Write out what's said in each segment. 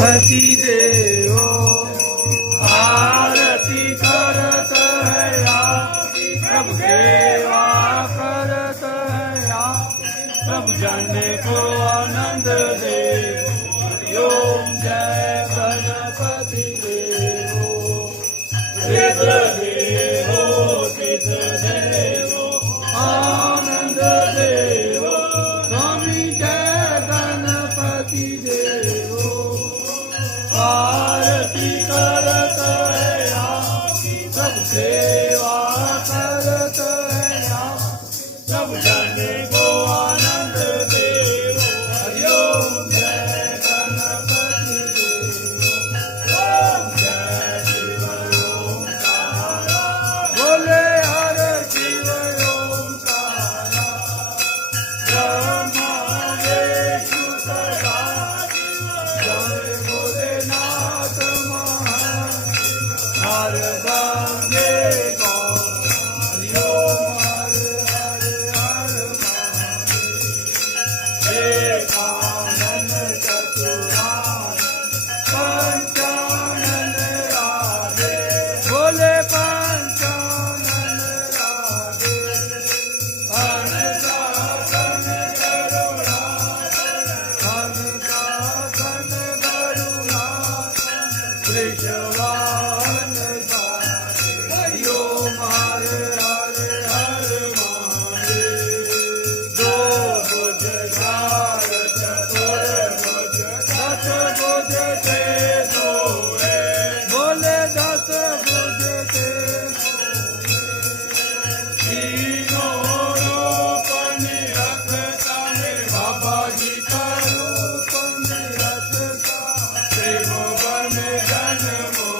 गणपति देवो आरती करत है या प्रभु सेवा करत है या सब जन को आनंद दे। ओम जय गणपति देवो सिद्ध देवो सिद्ध देवो आनंद देवो स्वामी जय गणपति देवो आरती करत है या सब सेवा करत है या सब जन को आनंद देवो। हरि ओम जय गणपति देवो ओम जय शिव ओंकारा बोले हर शिव ओंकारा ब्रह्मा विष्णु सदा जय भोलेनाथ हर गंगे गौर। हरि ओम हर हर हर महादेव एकानन चतुरानन पंचानन राधे बोले पंचानन राधे अनसासन करुणाकर अनसासन करुणाकर वृषवाहन गाते। हरि ओम हर हर हर महादेव दो भुज चार चतुर्भुज दस भुज ते सोए बोले दस भुज ते तीनों रूप निरखता है बाबा जी का रूप निरखता त्रिभुवन जन्मो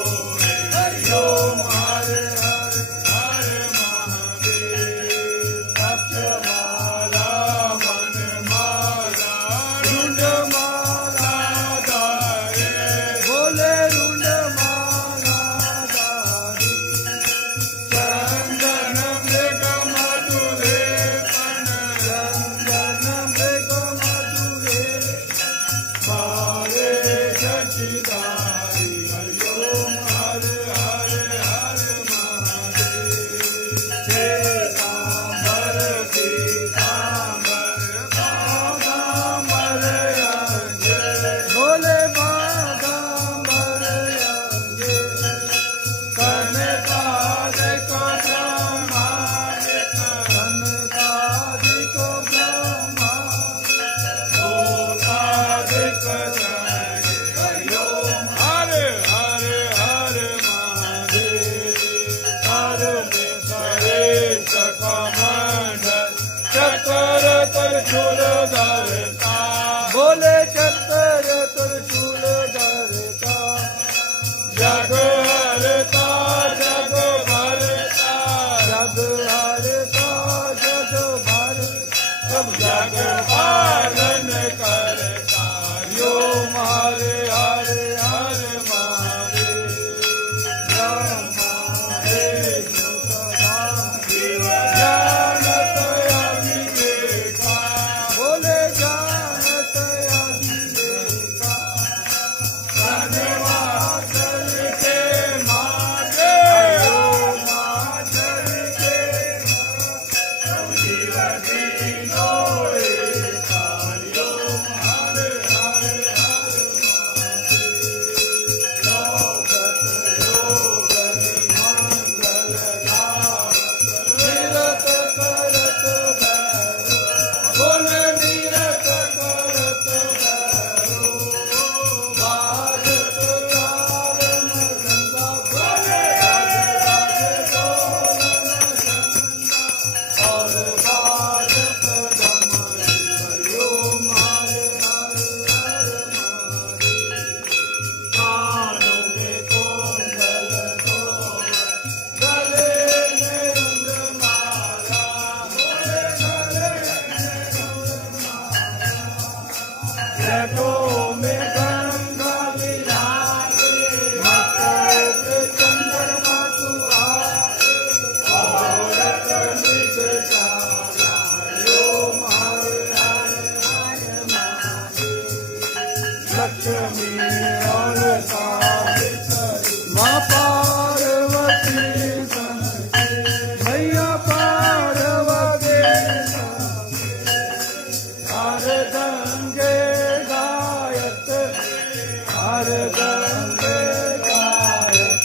हर गंगे कारक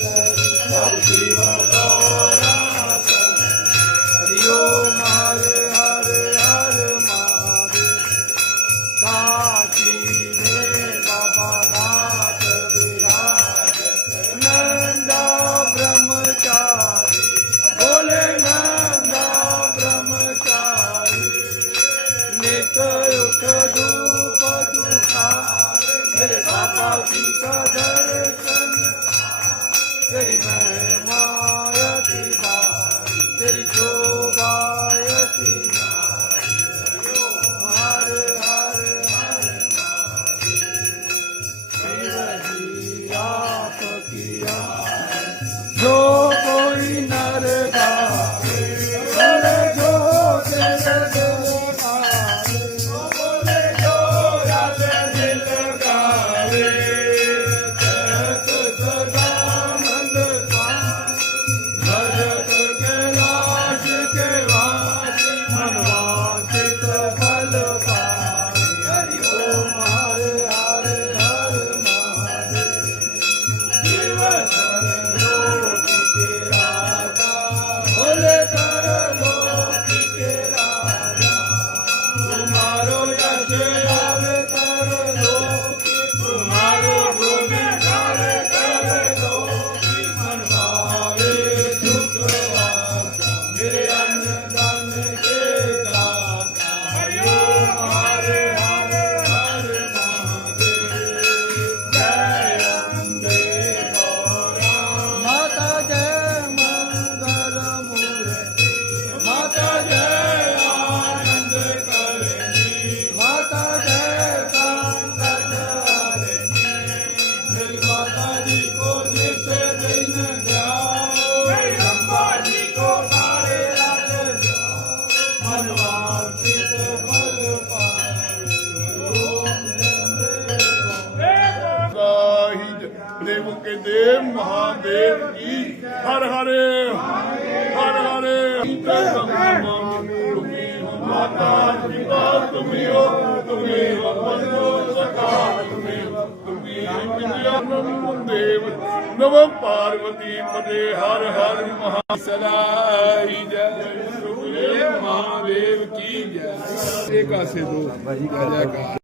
सब शिव गौरा हरि ओम हर हर हर महादेव काशी में बाबा नाथ विराजत नंदा ब्रह्मचारी बोले नंदा ब्रह्मचारी नित उठ धूप दुखा मेरे बाबा जी का दर्शन तेरी महिमायती बारी तेरी शोभायती हर हर हर शिव जी आप किया जो कोई नर गावे बोले जो दिल गावे बोले जो दिल गावे जगत सदानंद स्वामी भजत कैलाश के वासी मनवांचित फल पावे हरि ओम हर हर हर महादेव शिव लोक के राजा बोले कर लोक के राजा तुम्हारो यश आवे कर लोक तुम्हारो गोविंद आवे कर लोक मनवावे सुख वाचा मेरे अन्न धन के दाता हरि ओम हर हर हर महादेव जय अम्बे गौरा माता जय मंगल मूर्ति माता जय आनंद करणी माता जय संकट हरणी मेरी माता जी को नित दिन जाओ मेरी अम्बा जी को सारे रात जाओ मनवांचित फल पाओ ओम गाही देव के देव महादेव की हर हरे हर हरे तुम्ही हो माता पिता तुम्ही हो बंधु सखा तुम्ही हो देव नव पार्वती पदे हर हर महा सदाई जय सुखदेव महादेव की जय एक से दो जय जयकार